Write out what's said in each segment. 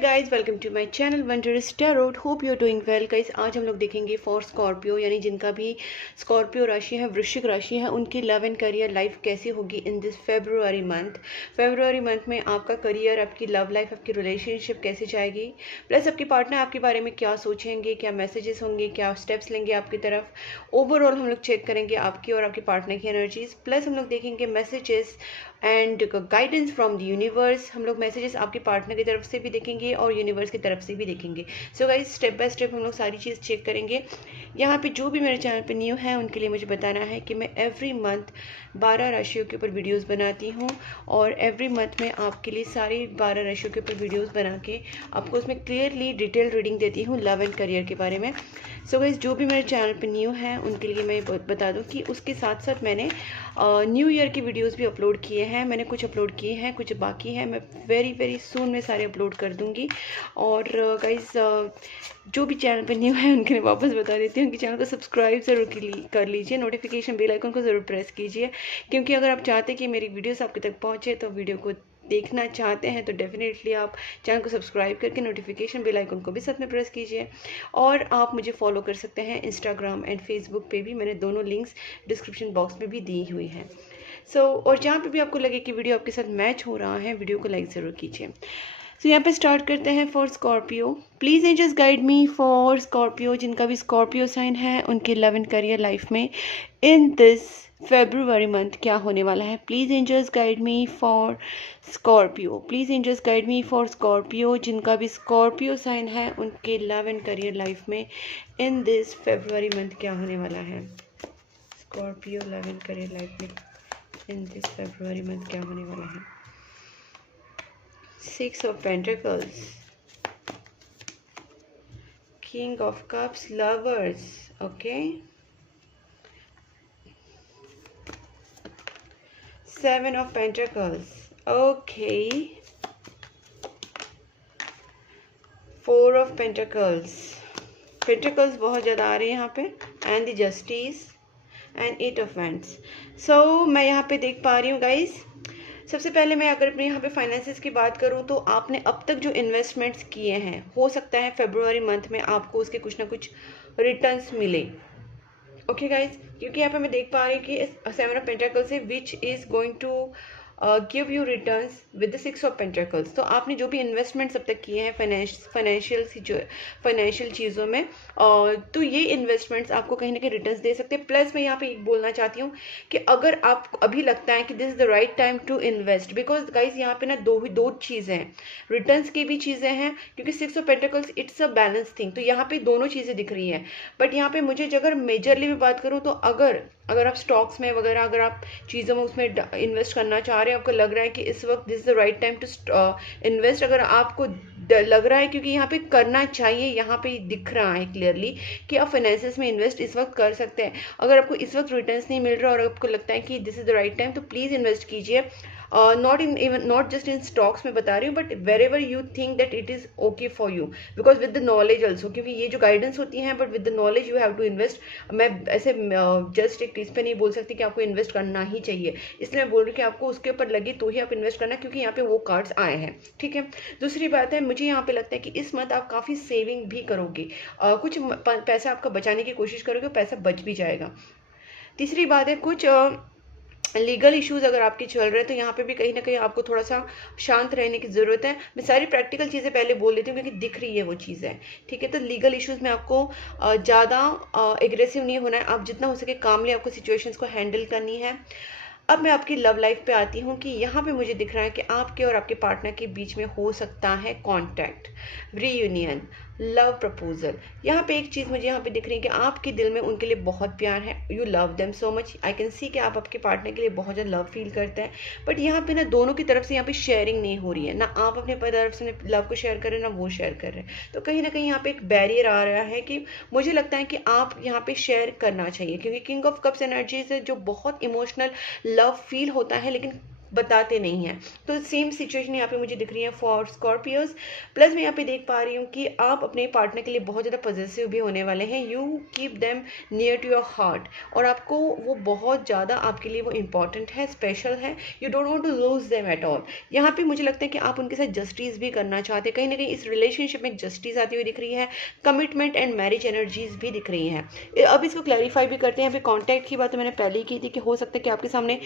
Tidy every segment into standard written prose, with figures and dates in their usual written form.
Guys, welcome to my channel wondrous tarot. Hope you are doing well guys. आज हम लोग देखेंगे for Scorpio, यानी जिनका भी स्कॉर्पियो राशि है, वृश्चिक राशि है, उनकी लव एंड करियर लाइफ कैसी होगी इन this February month. February month में आपका करियर, आपकी लव लाइफ, आपकी रिलेशनशिप कैसे जाएगी, प्लस आपके पार्टनर आपके बारे में क्या सोचेंगे, क्या मैसेजेस होंगे, क्या स्टेप्स लेंगे आपकी तरफ। ओवरऑल हम लोग चेक करेंगे आपकी और आपके पार्टनर की एनर्जीज, प्लस हम लोग देखेंगे messages and guidance from the universe. हम लोग मैसेजेस आपके पार्टनर की तरफ से भी देखेंगे और यूनिवर्स की तरफ से भी देखेंगे। So guys, step by step हम लोग सारी चीज़ चेक करेंगे। यहाँ पे जो भी मेरे चैनल पे न्यू है उनके लिए मुझे बताना है कि मैं एवरी मंथ 12 राशियों के ऊपर वीडियोस बनाती हूँ और एवरी मंथ में आपके लिए सारी 12 राशियों के ऊपर वीडियोस बना के आपको उसमें क्लियरली डिटेल रीडिंग देती हूँ लव एंड करियर के बारे में। सो गाइज, जो भी मेरे चैनल पे न्यू है उनके लिए मैं बता दूँ कि उसके साथ साथ मैंने न्यू ईयर की वीडियोस भी अपलोड किए हैं। मैंने कुछ अपलोड किए हैं, कुछ बाकी हैं। मैं वेरी सून में सारे अपलोड कर दूंगी। और गाइज, जो भी चैनल पे न्यू है उनके लिए वापस बता देती हूँ कि चैनल को सब्सक्राइब ज़रूर कर लीजिए, नोटिफिकेशन बेल आइकन को ज़रूर प्रेस कीजिए, क्योंकि अगर आप चाहते हैं कि मेरी वीडियोस आपके तक पहुँचे, तो वीडियो को देखना चाहते हैं तो डेफिनेटली आप चैनल को सब्सक्राइब करके नोटिफिकेशन बेल आइकन को भी साथ में प्रेस कीजिए। और आप मुझे फॉलो कर सकते हैं इंस्टाग्राम एंड फेसबुक पे भी, मैंने दोनों लिंक्स डिस्क्रिप्शन बॉक्स में भी दी हुई हैं। और जहाँ पे भी आपको लगे कि वीडियो आपके साथ मैच हो रहा है, वीडियो को लाइक ज़रूर कीजिए। यहाँ पे स्टार्ट करते हैं for Scorpio. Please angels guide me for Scorpio, जिनका भी स्कॉर्पियो साइन है उनके लव एंड करियर लाइफ में इन दिस फेब्रुअरी मंथ क्या होने वाला है। Please angels guide me for Scorpio. Please angels guide me for Scorpio, जिनका भी स्कॉर्पियो साइन है उनके लव एंड करियर लाइफ में इन दिस फेब्रुअरी मंथ क्या होने वाला है। Scorpio love and career life में इन दिस फेब्रुअरी मंथ क्या होने वाला है। 6 of Pentacles, King of Cups, Lovers, okay, 7 of Pentacles, okay, 4 of Pentacles, Pentacles बहुत ज़्यादा आ रहे हैं यहाँ पे, and the Justice and 8 of Wands। So मैं यहाँ पे देख पा रही हूँ गाइज, सबसे पहले मैं अगर अपने यहाँ पे फाइनेंसेस की बात करूँ तो आपने अब तक जो इन्वेस्टमेंट्स किए हैं, हो सकता है फेब्रुअरी मंथ में आपको उसके कुछ ना कुछ रिटर्न्स मिले। ओके गाइज, क्योंकि यहाँ पे मैं देख पा रही हूँ कि 7 ऑफ पेंटाकल्स से which is going to give you returns with the 6 of pentacles. तो आपने जो भी इन्वेस्टमेंट्स अब तक किए हैं फाइनेंशियल चीज़ों में, तो ये इन्वेस्टमेंट्स आपको कहीं ना कहीं रिटर्न्स दे सकते हैं। प्लस मैं यहाँ पे एक बोलना चाहती हूँ कि अगर आप अभी लगता है कि this is the right time to invest, because guys यहाँ पे ना दो चीज़ें हैं, रिटर्न्स की भी चीज़ें हैं, क्योंकि 6 of pentacles it's a balance thing, तो यहाँ पे दोनों चीज़ें दिख रही हैं। बट यहाँ पे मुझे अगर मेजरली में बात करूँ तो अगर आप स्टॉक्स में वगैरह, अगर आप चीज़ों में उसमें इन्वेस्ट करना चाह रहे हैं, आपको लग रहा है कि इस वक्त this is the right time to invest, अगर आपको लग रहा है, क्योंकि यहाँ पे करना चाहिए, यहाँ पे दिख रहा है क्लियरली कि आप फाइनेंसेस में इन्वेस्ट इस वक्त कर सकते हैं। अगर आपको इस वक्त रिटर्न्स नहीं मिल रहा और आपको लगता है कि this is the right time, तो प्लीज़ इन्वेस्ट कीजिए। नॉट जस्ट इन स्टॉक्स में बता रही हूँ, but wherever you think that it is okay for you, because with the knowledge also, क्योंकि ये जो गाइडेंस होती है, but with the knowledge you have to invest. मैं ऐसे जस्ट एक चीज़ पे नहीं बोल सकती कि आपको इन्वेस्ट करना ही चाहिए, इसलिए मैं बोल रही हूँ कि आपको उसके ऊपर लगे तो ही आप इन्वेस्ट करना, क्योंकि यहाँ पे वो कार्ड्स आए हैं। ठीक है, दूसरी बात है, मुझे यहाँ पे लगता है कि इस मंथ आप काफ़ी सेविंग भी करोगे, कुछ पैसा आपका बचाने की कोशिश करोगे, पैसा बच भी जाएगा। तीसरी बात है, कुछ लीगल इश्यूज अगर आपके चल रहे हैं तो यहाँ पे भी कहीं ना कहीं आपको थोड़ा सा शांत रहने की ज़रूरत है। मैं सारी प्रैक्टिकल चीज़ें पहले बोल देती हूँ क्योंकि दिख रही है वो चीज़ें। ठीक है, तो लीगल इश्यूज में आपको ज़्यादा एग्रेसिव नहीं होना है, आप जितना हो सके कामली आपको सिचुएशंस को हैंडल करनी है। अब मैं आपकी लव लाइफ पे आती हूँ कि यहाँ पे मुझे दिख रहा है कि आपके और आपके पार्टनर के बीच में हो सकता है कॉन्टैक्ट, रीयूनियन, लव प्रपोजल। यहाँ पे एक चीज़ मुझे यहाँ पे दिख रही है कि आपके दिल में उनके लिए बहुत प्यार है, you love them so much. I can see कि आप आपके पार्टनर के लिए बहुत ज़्यादा लव फील करते हैं, बट यहाँ पे ना दोनों की तरफ से यहाँ पे शेयरिंग नहीं हो रही है, ना आप अपने तरफ से लव को शेयर कर रहे हैं, ना वो शेयर कर रहे हैं। तो कहीं ना कहीं यहाँ पे एक बैरियर आ रहा है कि मुझे लगता है कि आप यहाँ पे शेयर करना चाहिए, क्योंकि किंग ऑफ कप्स एनर्जी से जो बहुत इमोशनल लव फील होता है, लेकिन बताते नहीं हैं। तो सेम सिचुएशन यहाँ पे मुझे दिख रही है फॉर स्कॉर्पियोज। प्लस मैं यहाँ पे देख पा रही हूँ कि आप अपने पार्टनर के लिए बहुत ज़्यादा पॉजिटिव भी होने वाले हैं। You keep them near to your heart, और आपको वो बहुत ज़्यादा आपके लिए वो इंपॉर्टेंट है, स्पेशल है। You don't want to lose them at all. यहाँ पे मुझे लगता है कि आप उनके साथ जस्टिस भी करना चाहते हैं। कहीं ना कहीं इस रिलेशनशिप में जस्टिस आती हुई दिख रही है, कमिटमेंट एंड मैरिज एनर्जीज भी दिख रही हैं। अब इसको क्लैरिफाई भी करते हैं। यहाँ पे कॉन्टैक्ट की बात तो मैंने पहले ही की थी कि हो सकता है कि आपके सामने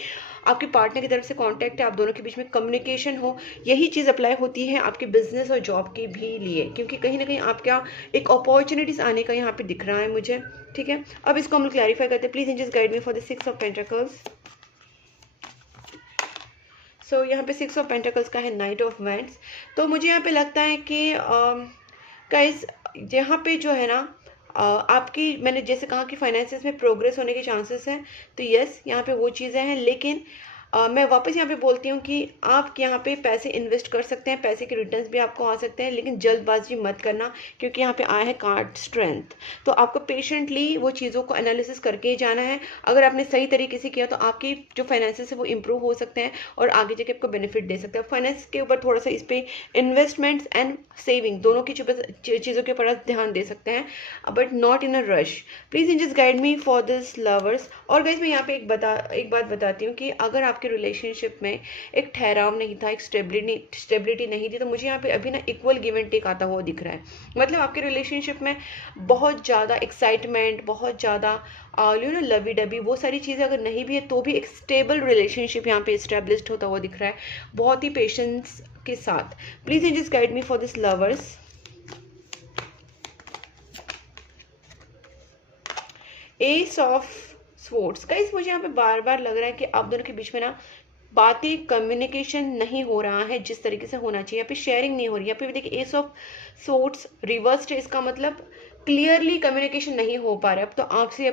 आपके पार्टनर की तरफ से कॉन्टैक्ट है, आप दोनों के बीच में कम्युनिकेशन हो। यही चीज़ अप्लाई होती है आपके बिजनेस और जॉब के भी लिए, क्योंकि कहीं ना कहीं आपका एक अपॉर्चुनिटीज आने का यहाँ पे दिख रहा है मुझे। ठीक है, अब इसको हम क्लैरिफाई करते हैं। Please angels guide me for the 6 of pentacles. So यहाँ पे 6 ऑफ पेंटिकल्स का है नाइट ऑफ वैंड्स। तो मुझे यहाँ पे लगता है कि गाइस यहाँ पे जो है ना आपकी, मैंने जैसे कहा कि फाइनेंसेस में प्रोग्रेस होने के चांसेस हैं, तो यस यहाँ पे वो चीज़ें हैं। लेकिन मैं वापस यहाँ पे बोलती हूँ कि आप यहाँ पे पैसे इन्वेस्ट कर सकते हैं, पैसे के रिटर्न्स भी आपको आ सकते हैं, लेकिन जल्दबाजी मत करना, क्योंकि यहाँ पे आया है कार्ड स्ट्रेंथ। तो आपको पेशेंटली वो चीज़ों को एनालिसिस करके ही जाना है। अगर आपने सही तरीके से किया तो आपकी जो फाइनेंसेस है वो इंप्रूव हो सकते हैं और आगे जाके आपको बेनिफिट दे सकते हैं। फाइनेंस के ऊपर थोड़ा सा इस पर इन्वेस्टमेंट्स एंड सेविंग दोनों की चीज़ों के ऊपर ध्यान दे सकते हैं, but not in a rush. Please in just guide me for this lovers. और गाइज मैं यहाँ पे एक बात बताती हूँ कि अगर आपके रिलेशनशिप में एक ठहराव नहीं था, एक स्टेबिलिटी नहीं थी, तो मुझे यहाँ पे अभी ना इक्वल गिव एंड टेक आता हुआ दिख रहा है। मतलब आपके रिलेशनशिप में बहुत ज़्यादा एक्साइटमेंट, बहुत ज़्यादा लवी डबी, वो सारी चीज़ें अगर नहीं भी है तो भी एक स्टेबल रिलेशनशिप यहाँ पे इस्टेब्लिश्ड होता हुआ दिख रहा है, बहुत ही पेशेंस के साथ। Please just guide me for this lovers. S of swords. Guys मुझे यहाँ पे बार बार लग रहा है कि आप दोनों के बीच में ना बातें, कम्युनिकेशन नहीं हो रहा है जिस तरीके से होना चाहिए। यहाँ पे शेयरिंग नहीं हो रही है। यहाँ पे भी देखिए एस ऑफ स्वॉर्ड्स रिवर्स्ड है, इसका मतलब क्लियरली कम्युनिकेशन नहीं हो पा रहा है अब तो आपसे या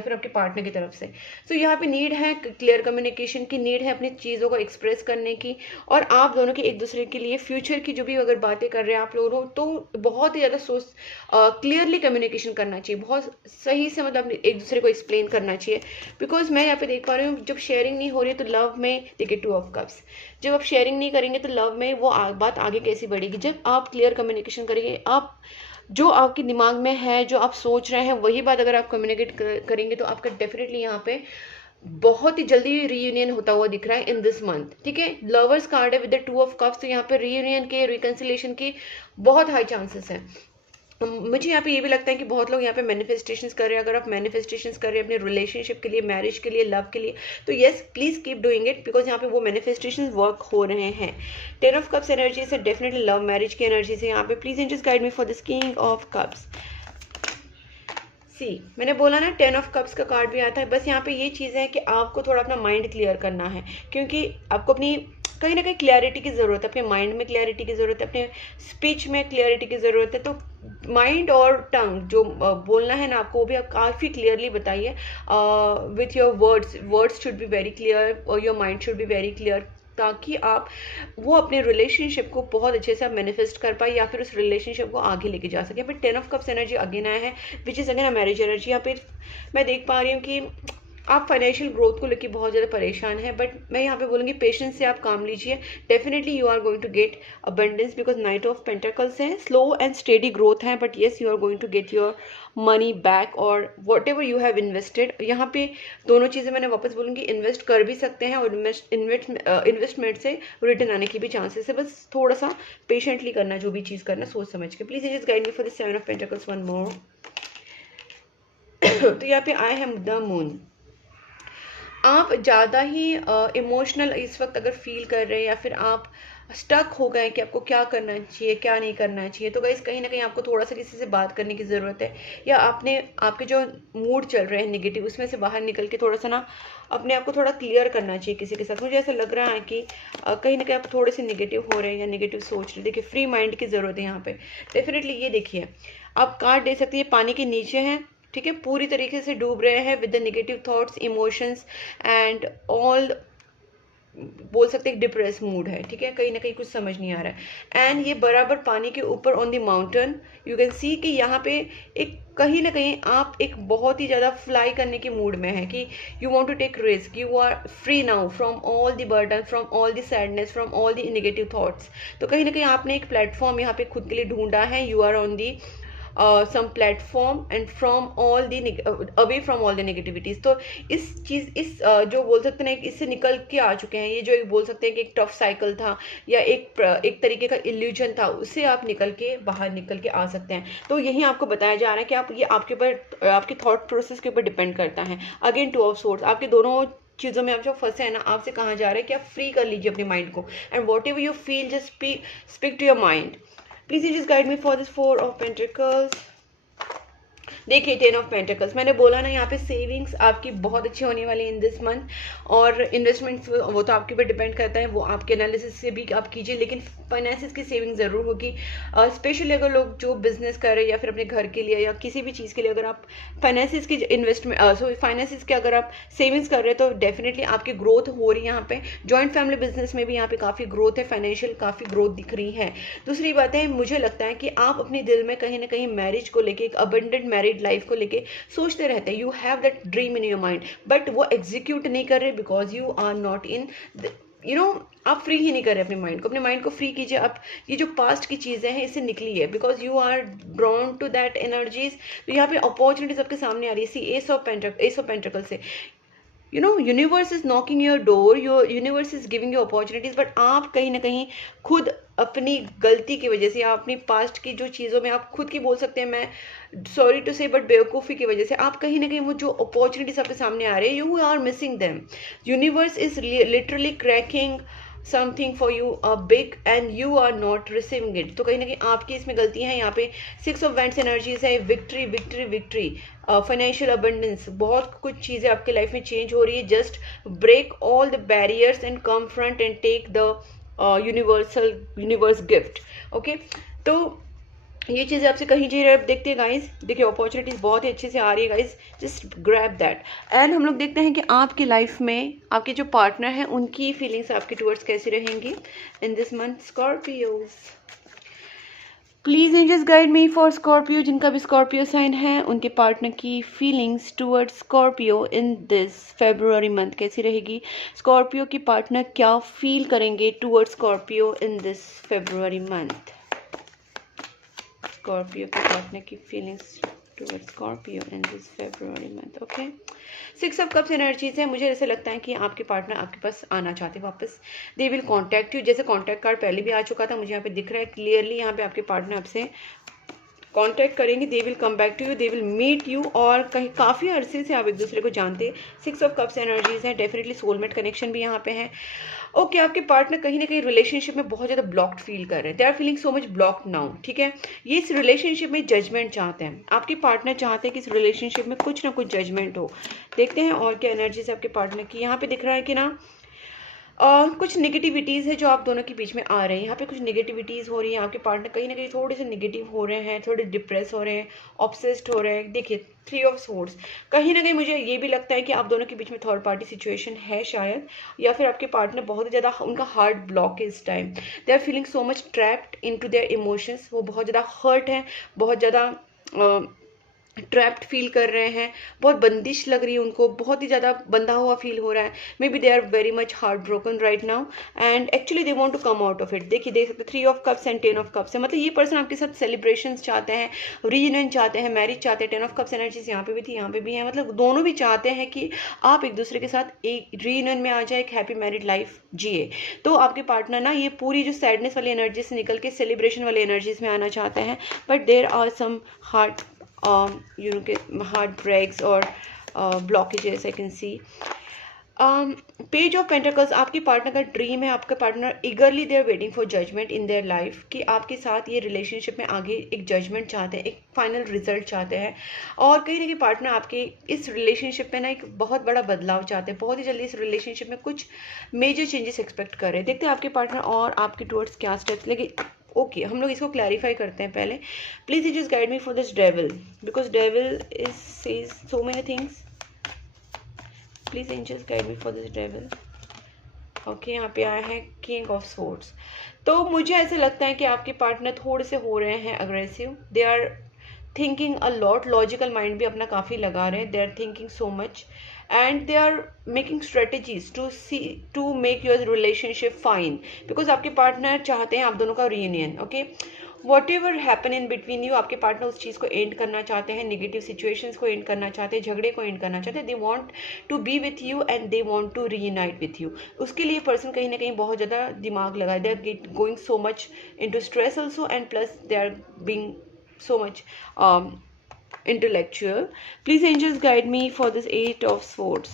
फिर आपके पार्टनर की तरफ से। तो यहाँ पे नीड है क्लियर कम्युनिकेशन की, नीड है अपनी चीज़ों को एक्सप्रेस करने की, और आप दोनों के एक दूसरे के लिए फ्यूचर की जो भी अगर बातें कर रहे हैं आप लोग, तो बहुत ही ज़्यादा सोच क्लियरली कम्युनिकेशन करना चाहिए, बहुत सही से मतलब एक दूसरे को एक्सप्लेन करना चाहिए। बिकॉज मैं यहाँ पे देख पा रही हूँ जब शेयरिंग नहीं हो रही है तो लव में देखिए 2 ऑफ कप्स, जब आप शेयरिंग नहीं करेंगे तो लव में वो बात आगे कैसी बढ़ेगी। जब आप क्लियर कम्युनिकेशन करेंगे, आप जो आपके दिमाग में है, जो आप सोच रहे हैं, वही बात अगर आप कम्युनिकेट करेंगे तो आपका डेफिनेटली यहाँ पे बहुत ही जल्दी रीयूनियन होता हुआ दिख रहा है इन दिस मंथ। ठीक है, लवर्स कार्ड है विद द 2 ऑफ कप्स, तो यहाँ पे रीयूनियन के, रिकंसिलेशन की बहुत हाई चांसेस है। मुझे यहाँ पे ये भी लगता है कि बहुत लोग यहाँ पे मैनिफेस्टेशंस कर रहे हैं। अगर आप मैनिफेस्टेशंस कर रहे हैं अपने रिलेशनशिप के लिए, मैरिज के लिए, लव के लिए, तो yes please keep doing it, because यहाँ पे वो मैनिफेस्टेशंस वर्क हो रहे हैं। 10 ऑफ कप्स एनर्जी से डेफिनेटली लव मैरिज की एनर्जी से यहाँ पे। Please just guide me for this king of cups. See, मैंने बोला ना 10 ऑफ कप्स का कार्ड भी आता है। बस यहाँ पे ये चीज़ है कि आपको थोड़ा अपना माइंड क्लियर करना है, क्योंकि आपको अपनी कहीं ना कहीं क्लैरिटी की ज़रूरत है, अपने माइंड में क्लैरिटी की ज़रूरत है, अपने स्पीच में क्लैरिटी की ज़रूरत है। तो माइंड और टंग जो बोलना है ना आपको, वो भी आप काफ़ी क्लियरली बताइए with your words should be very clear और your mind should be very clear, ताकि आप वो अपने रिलेशनशिप को बहुत अच्छे से आप मैनिफेस्ट कर पाए या फिर उस रिलेशनशिप को आगे लेके जा सके। But 10 of cups energy again आया है which is again a marriage energy. यहाँ पे मैं देख पा रही हूँ कि आप फाइनेंशियल ग्रोथ को लेकर बहुत ज़्यादा परेशान हैं, बट मैं यहाँ पे बोलूँगी पेशेंस से आप काम लीजिए। Definitely you are going to get abundance, because knight of pentacles है, स्लो एंड स्टेडी ग्रोथ है, but yes you are going to get your money back और whatever you have invested. यहाँ पे दोनों चीज़ें मैंने वापस बोलूँगी, इन्वेस्ट कर भी सकते हैं और इन्वेस्टमेंट से रिटर्न आने की भी चांसेस है। बस थोड़ा सा पेशेंटली करना, जो भी चीज़ करना सोच समझ के। Please just guide me for the 7 of pentacles one more. तो यहाँ पे आई एम द मून। आप ज़्यादा ही इमोशनल इस वक्त अगर फील कर रहे हैं या फिर आप स्टक हो गए कि आपको क्या करना चाहिए, क्या नहीं करना चाहिए, तो गाइस कहीं ना कहीं आपको थोड़ा सा किसी से बात करने की ज़रूरत है, या आपके जो मूड चल रहे हैं नेगेटिव, उसमें से बाहर निकल के थोड़ा सा ना अपने आप को थोड़ा क्लियर करना चाहिए किसी के साथ। मुझे ऐसा लग रहा है कि कहीं ना कहीं आप थोड़े से नेगेटिव हो रहे हैं या नेगेटिव सोच रहे हैं। देखिए फ्री माइंड की ज़रूरत है यहाँ पे डेफिनेटली। ये देखिए आप कार्ड दे सकती है, पानी के नीचे हैं, ठीक है, पूरी तरीके से डूब रहे हैं with the negative thoughts, emotions and all बोल सकते हैं डिप्रेस मूड है, ठीक है, कहीं ना कहीं कुछ समझ नहीं आ रहा है। एंड ये बराबर पानी के ऊपर on the mountain you can see कि यहाँ पे एक कहीं ना कहीं आप एक बहुत ही ज़्यादा फ्लाई करने के मूड में है कि you want to take risk, you are free now from all the burden, from all the sadness, from all the negative thoughts. तो कहीं ना कहीं आपने एक प्लेटफॉर्म यहाँ पे खुद के लिए ढूंढा है, you are on the some platform and from all the away from all the negativities। तो इस चीज़ जो बोल सकते हैं इससे निकल के आ चुके हैं। ये जो एक बोल सकते हैं कि एक टफ साइकिल था या एक तरीके का इल्यूजन था, उससे आप बाहर निकल के आ सकते हैं। तो यही आपको बताया जा रहा है कि आप ये आपके ऊपर, आपके थॉट प्रोसेस के ऊपर डिपेंड करता है। अगेन 2 ऑफ सोर्स, आपके दोनों चीज़ों में आप जो फंसे हैं ना, आपसे कहा जा रहा है कि आप फ्री कर लीजिए अपने माइंड को, and whatever you feel just speak to your mind. Please you just guide me for this 4 of pentacles. देखिए 10 ऑफ पेंटिकल्स, मैंने बोला ना यहाँ पे सेविंग्स आपकी बहुत अच्छी होने वाली इन दिस मंथ, और इन्वेस्टमेंट वो तो आपके ऊपर डिपेंड करता है, वो आपके एनालिसिस से भी आप कीजिए, लेकिन फाइनेंसिस की सेविंग ज़रूर होगी। स्पेशली अगर लोग जो बिजनेस कर रहे हैं या फिर अपने घर के लिए या किसी भी चीज़ के लिए, अगर आप फाइनेंसिस की फाइनेंसिस के अगर आप सेविंग्स कर रहे हैं तो डेफिनेटली आपकी ग्रोथ हो रही है यहाँ पे। जॉइंट फैमिली बिजनेस में भी यहाँ पे काफ़ी ग्रोथ है, फाइनेंशियल काफ़ी ग्रोथ दिख रही है। दूसरी बात है, मुझे लगता है कि आप अपने दिल में कहीं ना कहीं मैरिज को लेके, एक अबंडेंट मैरिड लाइफ को लेके सोचते रहते हैं। You have that dream in your mind, but वो एग्जीक्यूट नहीं कर रहे because you are not in आप फ्री ही नहीं कर रहे अपने माइंड को। अपने माइंड को फ्री कीजिए। आप ये जो पास्ट की चीज़ें हैं इससे निकली है, because you are drawn to that energies. तो यहाँ पे अपॉर्चुनिटीज आपके सामने आ रही है। सी एस ऑफ पेंटिकल से universe is knocking your door, your universe is giving you opportunities, but आप कहीं ना कहीं खुद अपनी गलती की वजह से या अपनी पास्ट की जो चीज़ों में आप खुद की बोल सकते हैं, मैं सॉरी टू से बट बेवकूफ़ी की वजह से आप कहीं ना कहीं वो जो अपॉर्चुनिटीज आपके सामने आ रहे हैं, you are missing them. Universe is literally cracking something for you big and you are not receiving it. तो कहीं ना कहीं आपकी इसमें गलती है। यहाँ पे 6 ऑफ वैंड्स एनर्जीज है, victory victory victory, financial abundance, बहुत कुछ चीज़ें आपके लाइफ में चेंज हो रही है। Just break all the barriers and come front and take the universe gift. Okay, तो ये चीज़ें आपसे कहीं जी रहे। देखते हैं गाइज, देखिए अपॉर्चुनिटीज बहुत ही अच्छे से आ रही है guys, just grab that. And हम लोग देखते हैं कि आपकी लाइफ में आपके जो पार्टनर हैं उनकी फीलिंग्स आपके टुवर्ड्स कैसी रहेंगी in this month. Scorpios, please angels guide me for Scorpio. जिनका भी स्कॉर्पियो साइन है उनके पार्टनर की feelings towards Scorpio in this February month कैसी रहेगी। स्कॉर्पियो की पार्टनर क्या फील करेंगे towards Scorpio in this February month. Scorpio के पार्टनर की feelings towards Scorpio in this February month. Okay, 6 of cups energies है। मुझे ऐसे लगता है कि आपके पार्टनर आपके पास आना चाहते हैं वापस। They will contact you. जैसे कॉन्टैक्ट कार्ड पहले भी आ चुका था, मुझे यहाँ पे दिख रहा है क्लियरली, यहाँ पे आपके पार्टनर आपसे कांटेक्ट करेंगे। They will come back to you, they will meet you, और कहीं काफ़ी अरसे से आप एक दूसरे को जानते हैं। 6 ऑफ कप्स एनर्जीज हैं, डेफिनेटली सोलमेट कनेक्शन भी यहाँ पे है। ओके, आपके पार्टनर कहीं ना कहीं रिलेशनशिप में बहुत ज़्यादा ब्लॉक्ड फील कर रहे हैं। They are feeling so much blocked now, ठीक है। ये इस रिलेशनशिप में जजमेंट चाहते हैं। आपके पार्टनर चाहते हैं कि इस रिलेशनशिप में कुछ ना कुछ जजमेंट हो। देखते हैं और क्या एनर्जी है आपके पार्टनर की। यहाँ पे दिख रहा है कि ना कुछ नेगेटिविटीज़ है जो आप दोनों के बीच में आ रहे हैं। यहाँ पे कुछ नेगेटिविटीज़ हो रही हैं। आपके पार्टनर कहीं ना कहीं थोड़े से नेगेटिव हो रहे हैं, थोड़े डिप्रेस हो रहे हैं, ऑब्सेस्ड हो रहे हैं। देखिए 3 ऑफ स्वॉर्ड्स, कहीं ना कहीं मुझे ये भी लगता है कि आप दोनों के बीच में थर्ड पार्टी सिचुएशन है शायद, या फिर आपके पार्टनर बहुत ही ज़्यादा उनका हार्ट ब्लॉक है इस time. They are feeling so much trapped into their emotions. वो बहुत ज़्यादा हर्ट है, बहुत ज़्यादा ट्रैप्ड फील कर रहे हैं, बहुत बंदिश लग रही है उनको, बहुत ही ज़्यादा बंधा हुआ फील हो रहा है। Maybe they are very much heart broken right now and actually they want to come out of it. देखिए देख सकते 3 of cups and 10 of cups है। मतलब ये पर्सन आपके साथ सेलिब्रेशन चाहते हैं, रीयूनियन चाहते हैं, मैरिज चाहते हैं। 10 ऑफ कप्स एनर्जीज यहाँ पे भी थी, यहाँ पे भी है। मतलब दोनों भी चाहते हैं कि आप एक दूसरे के साथ एक रीयूनियन में आ जाए, एक हैप्पी मैरिड लाइफ जिए। तो आपके पार्टनर ना ये पूरी जो सैडनेस वाली एनर्जी से निकल के सेलिब्रेशन वाली एनर्जीज में आना चाहते हैं, but there are some heart heart breaks or blockages I can see. Page of pentacles, आपके पार्टनर का ड्रीम है। आपका partner eagerly they are waiting for judgment in their life, कि आपके साथ ये रिलेशनशिप में आगे एक जजमेंट चाहते हैं, एक फाइनल रिजल्ट चाहते हैं। और कहीं ना कहीं पार्टनर आपके इस रिलेशनशिप में ना एक बहुत बड़ा बदलाव चाहते हैं, बहुत ही जल्दी इस रिलेशनशिप में कुछ मेजर चेंजेस एक्सपेक्ट कर रहे हैं। देखते हैं आपके पार्टनर और आपके टुवर्ड्स क्या स्टेप्स लेंगे। ओके, हम लोग इसको क्लैरिफाई करते हैं पहले। Please you just guide me for this devil, because devil is says so many things. Please angels guide me for this devil. Okay, यहाँ पे आया है किंग ऑफ स्वॉर्ड्स। तो मुझे ऐसे लगता है कि आपके पार्टनर थोड़े से हो रहे हैं aggressive, they are thinking a lot, logical mind भी अपना काफ़ी लगा रहे हैं, they are thinking so much and they are making strategies to make your relationship fine, because आपके पार्टनर चाहते हैं आप दोनों का reunion. Okay, whatever happen in between you, आपके पार्टनर उस चीज़ को एंड करना चाहते हैं, नेगेटिव सिचुएशंस को एंड करना चाहते हैं, झगड़े को एंड करना चाहते हैं, they want to be with you and they want to reunite with you. उसके लिए पर्सन कहीं ना कहीं बहुत ज़्यादा दिमाग लगा, they are going so much into stress also and plus they are being so much intellectual. Please angels guide me for this 8 of swords.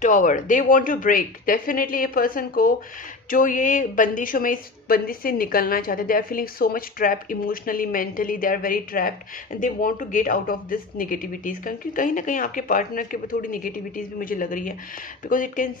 Tower, they want to break. Definitely ये person को जो ये बंदिशों में, इस बंदिश से निकलना चाहते, they are feeling so much trapped emotionally, mentally, they are very trapped and they want to get out of this negativities. क्योंकि कहीं ना कहीं आपके पार्टनर के ऊपर थोड़ी नेगेटिविटीज़ भी मुझे लग रही है, because I can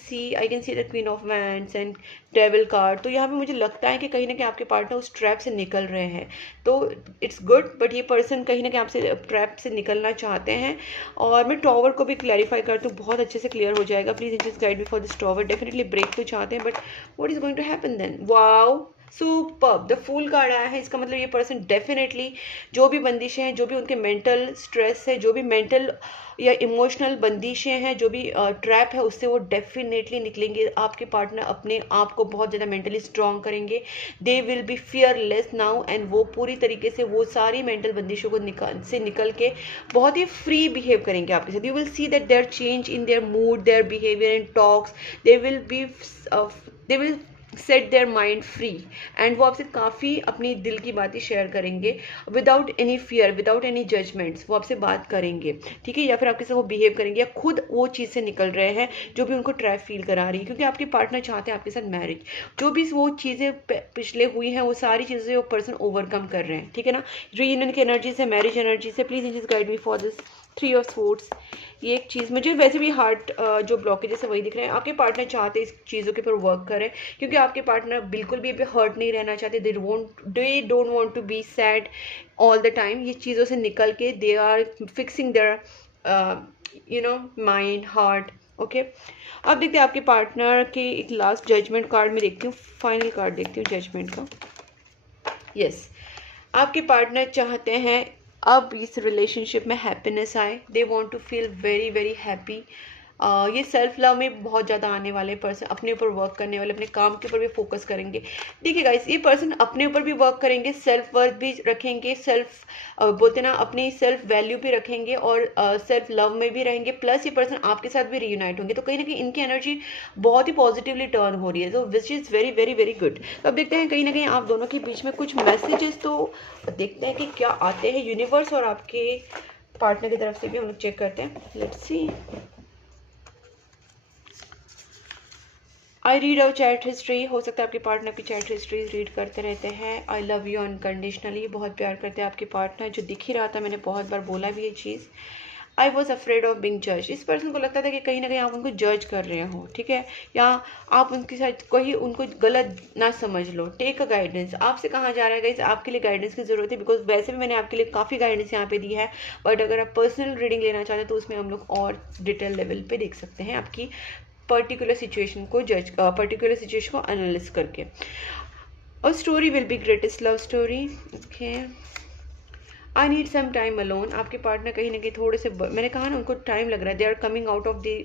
see the queen of wands and devil card. तो यहाँ पे मुझे लगता है कि कहीं ना कहीं आपके पार्टनर उस ट्रैप से निकल रहे हैं, तो इट्स गुड, बट ये पर्सन कहीं ना कहीं आपसे ट्रैप से निकलना चाहते हैं। और मैं टॉवर को भी क्लैरिफाई करती हूँ, बहुत अच्छे से क्लियर हो जाएगा। Please angels guide me for this tower. Definitely break तो चाहते हैं, but what is going to happen then? Wow, superb, the fool card आया है। इसका मतलब ये पर्सन डेफिनेटली जो भी बंदिशें हैं, जो भी उनके मेंटल स्ट्रेस है, जो भी मेंटल या इमोशनल बंदिशें हैं, जो भी ट्रैप है, उससे वो डेफिनेटली निकलेंगे। आपके पार्टनर अपने आप को बहुत ज़्यादा मेंटली स्ट्रॉन्ग करेंगे, they will be fearless now and वो पूरी तरीके से वो सारी मेंटल बंदिशों को निकल के बहुत ही फ्री बिहेव करेंगे आपके साथ। You will see that their change in their mood, their behaviour and talks, they will set their mind free and वो आपसे काफ़ी अपनी दिल की बातें शेयर करेंगे without any fear, without any judgements. वो आपसे बात करेंगे, ठीक है, या फिर आपके साथ वो बिहेव करेंगे, या खुद वो चीज़ से निकल रहे हैं जो भी उनको ट्रैप फील करा रही है। क्योंकि आपके पार्टनर चाहते हैं आपके साथ मैरिज, जो भी वो चीज़ें पिछले हुई हैं वो सारी चीज़ें वो पर्सन ओवरकम कर रहे हैं, ठीक है ना। रीयूनियन की एनर्जी से, मैरिज एनर्जी से, please angels guide me for this 3 of swords. ये एक चीज़ मुझे वैसे भी हार्ट जो ब्लॉकेजेस है वही दिख रहे हैं। आपके पार्टनर चाहते हैं इस चीज़ों के ऊपर वर्क करें, क्योंकि आपके पार्टनर बिल्कुल भी हर्ट नहीं रहना चाहते। They don't want to be sad all the time. ये चीज़ों से निकल के they are fixing their mind, heart. Okay, अब देखते हैं आपके पार्टनर के एक लास्ट जजमेंट कार्ड में देखती हूँ, फाइनल कार्ड देखती हूँ जजमेंट का। यस, आपके पार्टनर चाहते हैं अब इस रिलेशनशिप में हैप्पीनेस आए, they want to feel very very happy. ये सेल्फ लव में बहुत ज़्यादा आने वाले पर्सन, अपने ऊपर वर्क करने वाले, अपने काम के ऊपर भी फोकस करेंगे। ठीक है गाइस, ये पर्सन अपने ऊपर भी वर्क करेंगे, सेल्फ वर्थ भी रखेंगे, बोलते ना अपनी सेल्फ वैल्यू भी रखेंगे और सेल्फ लव में भी रहेंगे। प्लस ये पर्सन आपके साथ भी रीयूनाइट होंगे, तो कहीं ना कहीं इनकी एनर्जी बहुत ही पॉजिटिवली टर्न हो रही है, तो which is very very very good. तो अब देखते हैं कहीं ना कहीं आप दोनों के बीच में कुछ मैसेजेस तो देखते हैं कि क्या आते हैं यूनिवर्स और आपके पार्टनर की तरफ से भी हम लोग चेक करते हैं। Let's see. I read our chat history. हो सकता है आपके पार्टनर की चैट हिस्ट्री रीड करते रहते हैं। आई लव यू अनकंडीशनली, बहुत प्यार करते हैं आपके पार्टनर, जो दिख ही रहा था, मैंने बहुत बार बोला भी ये चीज़। I was afraid of being जज। इस पर्सन को लगता था कि कहीं ना कहीं आप उनको जज कर रहे हो, ठीक है, या आप उनके साथ कोई उनको गलत ना समझ लो। Take a guidance. आपसे कहा जा रहा है गाइस, आपके लिए गाइडेंस की ज़रूरत है, बिकॉज वैसे भी मैंने आपके लिए काफ़ी गाइडेंस यहाँ पे दी है, बट अगर आप पर्सनल रीडिंग लेना चाहते हैं तो उसमें हम लोग और डिटेल लेवल पे देख सकते हैं आपकी पर्टिकुलर सिचुएशन को एनालिस करके। और story will be greatest love story. Okay, I need some time alone. आपके पार्टनर कहीं ना कहीं थोड़े से, मैंने कहा ना, उनको टाइम लग रहा है, they are coming out of the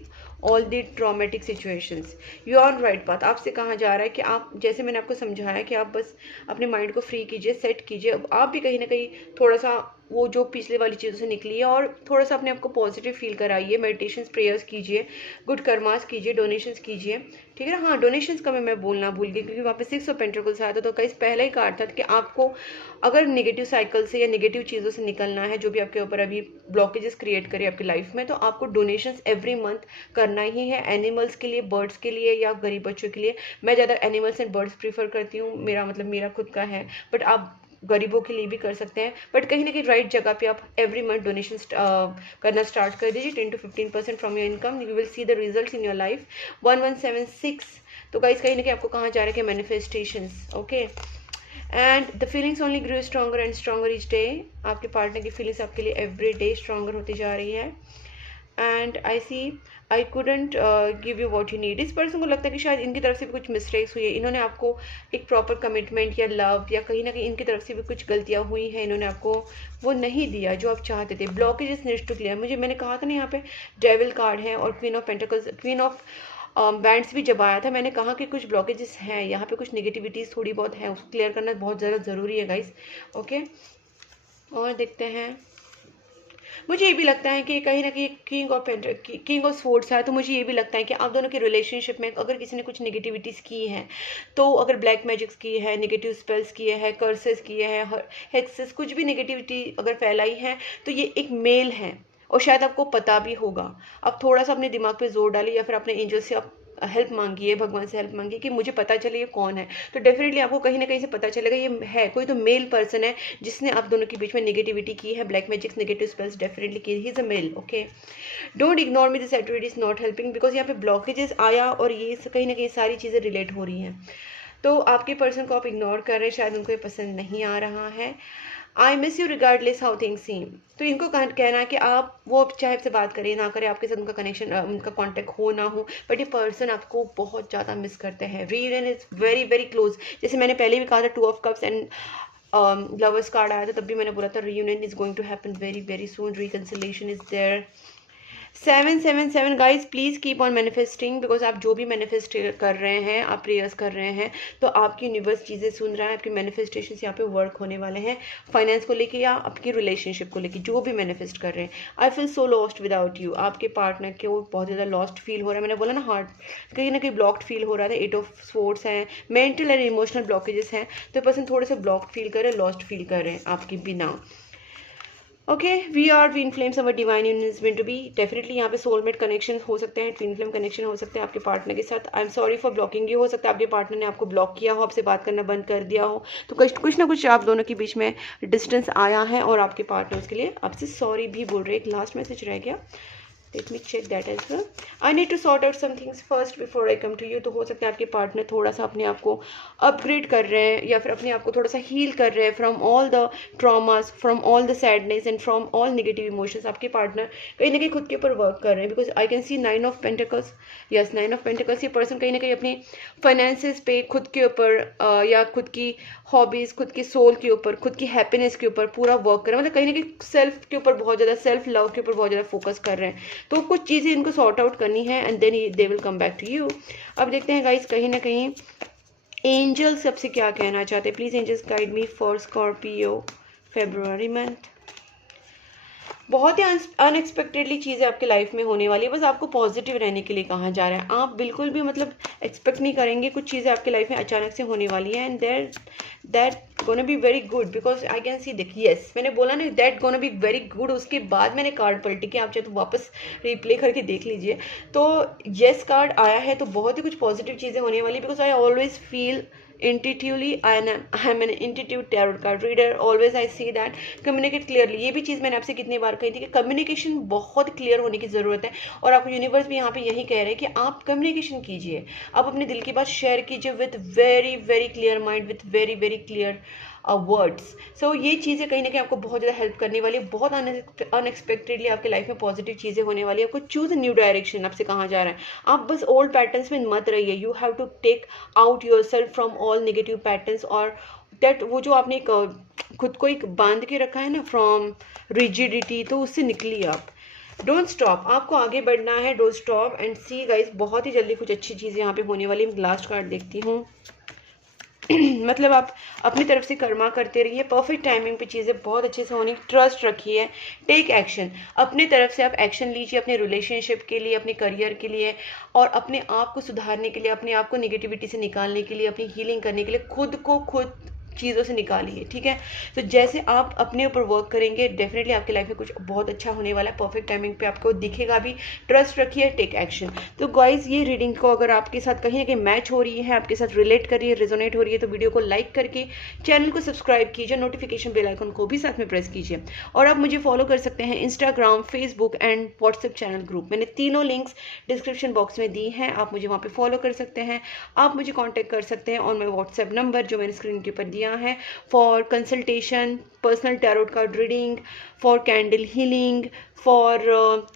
all the traumatic situations. You are on right path. आपसे कहा जा रहा है कि आप, जैसे मैंने आपको समझाया कि आप बस अपने माइंड को फ्री कीजिए, सेट कीजिए। अब आप भी कहीं ना कहीं थोड़ा सा वो जो पिछले वाली चीज़ों से निकली है और थोड़ा सा अपने आप को पॉजिटिव फील कराइए। मेडिटेशंस, प्रेयर्स कीजिए, गुड कर्मास कीजिए, डोनेशंस कीजिए, ठीक है ना। हाँ, डोनेशंस का मैं बोलना भूल गई, क्योंकि वहाँ पे 6 ऑफ पेंटिकल्स आया था, तो कई पहला ही कार्ड था कि आपको अगर नेगेटिव साइकिल से या नेगेटिव चीज़ों से निकलना है, जो भी आपके ऊपर अभी ब्लॉकेजेस क्रिएट करे आपकी लाइफ में, तो आपको डोनेशंस एवरी मंथ करना ही है। एनिमल्स के लिए, बर्ड्स के लिए या गरीब बच्चों के लिए। मैं ज़्यादा एनिमल्स एंड बर्ड्स प्रीफर करती हूँ, मेरा खुद का है, बट आप गरीबों के लिए भी कर सकते हैं। बट कहीं ना कहीं राइट जगह पे आप एवरी मंथ डोनेशन करना स्टार्ट कर दीजिए। 10 to 15% from your income, you will see the results in your life. 1176। तो गाइस, कहीं ना कहीं आपको कहा जा रहा है कि manifestations, okay, and the feelings only grow stronger and stronger each day. आपके पार्टनर की फीलिंग्स आपके लिए एवरी डे स्ट्रॉन्गर होती जा रही है। And I see I couldn't give you what you need. इस पर्सन को लगता है कि शायद इनकी तरफ से भी कुछ मिस्टेक्स हुई है, इन्होंने आपको एक प्रॉपर कमिटमेंट या लव या कहीं ना कहीं इनकी तरफ से भी कुछ गलतियां हुई हैं, इन्होंने आपको वो नहीं दिया जो आप चाहते थे। Blockages needs to clear. मैंने कहा था ना यहाँ पे डेविल कार्ड है और queen of pentacles, queen of bands भी जब आया था, मैंने कहा कि कुछ ब्लॉकेजेस हैं यहाँ पे, कुछ नेगेटिविटीज़ थोड़ी बहुत है, उसको क्लियर करना बहुत ज़्यादा ज़रूरी है गाइस। ओके, और देखते हैं। मुझे ये भी लगता है कि कहीं ना कहीं किंग ऑफ स्वॉर्ड्स है, तो मुझे ये भी लगता है कि आप दोनों के रिलेशनशिप में अगर किसी ने कुछ नेगेटिविटीज़ की है, तो अगर ब्लैक मैजिक्स की है, नेगेटिव स्पेल्स किए हैं, कर्सेस किए हैं, हेक्सेस, कुछ भी नेगेटिविटी अगर फैलाई है, तो ये एक मेल है और शायद आपको पता भी होगा। आप थोड़ा सा अपने दिमाग पे जोर डालिए या फिर अपने एंजल से आप हेल्प मांगिए, भगवान से हेल्प मांगिए कि मुझे पता चले ये कौन है, तो डेफिनेटली आपको कहीं ना कहीं से पता चलेगा ये है कोई तो मेल पर्सन है जिसने आप दोनों के बीच में नेगेटिविटी की है, black magics, negative spells definitely की। He is a male. Okay, don't ignore me, this activity is not helping, because यहाँ पे ब्लॉकेजेस आया और ये कहीं ना कहीं सारी चीज़ें रिलेट हो रही हैं, तो आपके पर्सन को आप इग्नोर कर रहे हैं, शायद उनको ये पसंद नहीं आ रहा है। I miss you regardless how things सीम। तो इनको कहना है कि आप वो चाहे आपसे बात करें ना करें, आपके साथ उनका कनेक्शन, उनका कांटेक्ट हो ना हो, बट ये पर्सन आपको बहुत ज़्यादा मिस करते हैं। Reunion is very very close. जैसे मैंने पहले भी कहा था 2 of cups and lovers card आया था, तब भी मैंने बोला था reunion is going to happen very very soon, reconciliation is there. 777 guys, please keep on manifesting, because आप जो भी मैनिफेस्ट कर रहे हैं, आप प्रेयर्स कर रहे हैं, तो आपकी यूनिवर्स चीज़ें सुन रहा है, आपकी मैनिफेस्टेशन यहाँ पे वर्क होने वाले हैं, फाइनेंस को लेके या आपकी रिलेशनशिप को लेके, जो भी मैनिफेस्ट कर रहे हैं। I feel so lost without you. आपके पार्टनर को बहुत ज़्यादा लॉस्ट फील हो रहा है। मैंने बोला ना हार्ट कहीं ना कहीं ब्लॉक्ड फील हो रहा था। 8 ऑफ स्वॉर्ड्स हैं, मेंटल एंड इमोशनल ब्लॉकेजेस हैं, तो पर्सन थोड़े से ब्लॉक्ड फील कर रहे हैं, लॉस्ट फील कर रहे हैं आपके बिना। Okay, we are twin flames, our divine union is meant to be. Definitely यहाँ पे सोलमेट कनेक्शन हो सकते हैं, ट्विन फ्लेम कनेक्शन हो सकते हैं आपके पार्टनर के साथ। I am sorry for blocking you. हो सकता है आपके पार्टनर ने आपको ब्लॉक किया हो, आपसे बात करना बंद कर दिया हो, तो कुछ ना कुछ आप दोनों के बीच में डिस्टेंस आया है और आपके पार्टनर उसके लिए आपसे सॉरी भी बोल रहे हैं। एक लास्ट मैसेज रह गया, let me check that as well. I need to sort out some things first before I come to you. तो हो सकता है आपके पार्टनर थोड़ा सा अपने आप को अपग्रेड कर रहे हैं या फिर अपने आप को थोड़ा सा हील कर रहे हैं from all the traumas, from all the sadness and from all negative emotions. आपके पार्टनर कहीं ना कहीं खुद के ऊपर वर्क कर रहे हैं, because I can see 9 of pentacles. Yes, 9 of pentacles. ये पर्सन कहीं ना कहीं अपनी फाइनेंसेस पे, खुद के ऊपर या खुद की हॉबीज़, खुद की सोल के ऊपर, खुद की हैप्पीनेस के ऊपर पूरा वर्क कर रहे हैं, मतलब कहीं ना कहीं सेल्फ के ऊपर बहुत ज़्यादा, सेल्फ लव के ऊपर बहुत ज़्यादा फोकस कर रहे हैं। तो कुछ चीज़ें इनको सॉर्ट आउट करनी है and then they will come back to you. अब देखते हैं गाइस, कहीं ना कहीं एंजल्स सबसे क्या कहना चाहते हैं। Please angels guide me for Scorpio February month. बहुत ही अनएक्सपेक्टेडली चीज़ें आपके लाइफ में होने वाली है, बस आपको पॉजिटिव रहने के लिए कहा जा रहा है। आप बिल्कुल भी मतलब एक्सपेक्ट नहीं करेंगे, कुछ चीज़ें आपके लाइफ में अचानक से होने वाली है, and that gonna be very good, because I can see दिख। यस, मैंने बोला ना that gonna be very good, उसके बाद मैंने कार्ड पलटी कि आप चाहे तो वापस रिप्ले करके देख लीजिए। तो यस कार्ड आया है, तो बहुत ही कुछ पॉजिटिव चीज़ें होने वाली, because I always feel intuitively I'm an intuitive tarot card reader, always I see that communicate clearly। ये भी चीज़ मैंने आपसे कितनी बार कही थी कि कम्युनिकेशन बहुत क्लियर होने की ज़रूरत है, और आपको यूनिवर्स भी यहाँ पे यही कह रहे हैं कि आप कम्युनिकेशन कीजिए, आप अपने दिल की बात शेयर कीजिए with very very clear mind, with very very clear words. So ये चीज़ें कहीं ना कहीं आपको बहुत ज़्यादा हेल्प करने वाली है। बहुत अनएक्सपेक्टेडली आपके लाइफ में पॉजिटिव चीज़ें होने वाली है। आपको चूज न्यू डायरेक्शन आपसे कहा जा रहा है। आप बस ओल्ड पैटर्न्स में मत रहिए, you have to take out your self from all negative patterns, और दैट वो जो आपने खुद को एक बांध के रखा है ना फ्रॉम रिजिडिटी, तो उससे निकलिए आप। डोंट स्टॉप, आपको आगे बढ़ना है, don't stop and see guys, बहुत ही जल्दी कुछ अच्छी चीज़ें यहाँ पे होने वाली है। लास्ट कार्ड देखती हूँ। मतलब आप अपनी तरफ से कर्मा करते रहिए, परफेक्ट टाइमिंग पे चीज़ें बहुत अच्छे से होनी, ट्रस्ट रखिए, टेक एक्शन। अपने तरफ से आप एक्शन लीजिए अपने रिलेशनशिप के लिए, अपने करियर के लिए, और अपने आप को सुधारने के लिए, अपने आप को नेगेटिविटी से निकालने के लिए, अपनी हीलिंग करने के लिए खुद को खुद चीज़ों से निकालिए, ठीक है। तो जैसे आप अपने ऊपर वर्क करेंगे, डेफिनेटली आपकी लाइफ में कुछ बहुत अच्छा होने वाला है, परफेक्ट टाइमिंग पे आपको दिखेगा भी। ट्रस्ट रखिए, टेक एक्शन। तो गाइज, ये रीडिंग को अगर आपके साथ कहीं ना कहीं मैच हो रही है, आपके साथ रिलेट कर रही है, रेजोनेट हो रही है, तो वीडियो को लाइक करके चैनल को सब्सक्राइब कीजिए, नोटिफिकेशन बेल आइकन को भी साथ में प्रेस कीजिए। और आप मुझे फॉलो कर सकते हैं Instagram, Facebook and WhatsApp channel group. मैंने तीनों लिंक्स डिस्क्रिप्शन बॉक्स में दी हैं, आप मुझे वहाँ पे फॉलो कर सकते हैं। आप मुझे कॉन्टैक्ट कर सकते हैं ऑन माई व्हाट्सएप नंबर जो मैंने स्क्रीन के ऊपर दिया दिया है for consultation, personal tarot card reading, for candle healing, for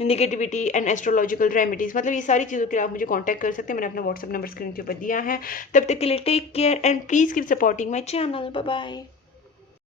negativity and astrological remedies. मतलब ये सारी चीज़ों के लिए आप मुझे कांटेक्ट कर सकते हैं। मैंने अपना व्हाट्सएप नंबर स्क्रीन के ऊपर दिया है। तब तक के लिए take care and please keep supporting my channel. Bye bye.